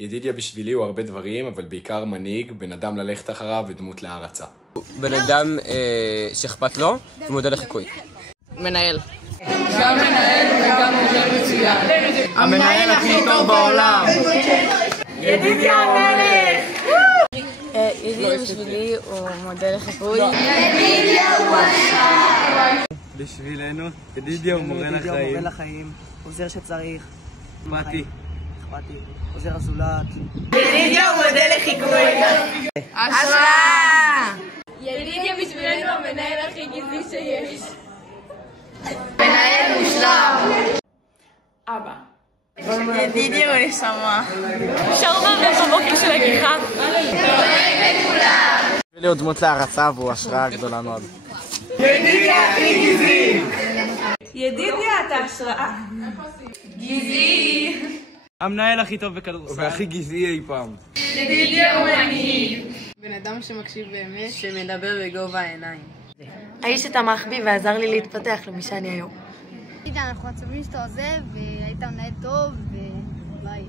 ידידיה בשבילי הוא הרבה דברים, אבל בעיקר מנהיג, בן אדם ללכת אחריו ודמות להערצה. בן אדם שאכפת לו ומודל לחיקוי. מנהל. גם מנהל וגם מודל מצוין. המנהל הכי טוב בעולם. ידידיה המלך! ידידיה בשבילי הוא מודל לחיקוי. ידידיה הוא השראה. בשבילנו, ידידיה הוא מורה לחיים. עוזר שצריך. אכפתי. עוזר הזולת. ידידיה הוא מודל לחיקוי. השראה! ידידיה בשבילנו המנהל הכי גזעי שיש. מנהל מושלם. אבא. ידידיה הוא נשמה. שרמה בבוקר של הגיחה. בשבילי הוא דמות להערצה והוא השראה גדולה מאוד. ידידיה הכי גזעי. ידידיה אתה השראה. גזעי. המנהל הכי טוב בכדורסל. והכי גזעי אי פעם. ידידיה הוא מנהיג. בן אדם שמקשיב באמת. שמדבר בגובה העיניים. האיש שתמך בי ועזר לי להתפתח למי שאני היום. אנחנו עצובים שאתה עוזב והיית מנהל טוב וביי.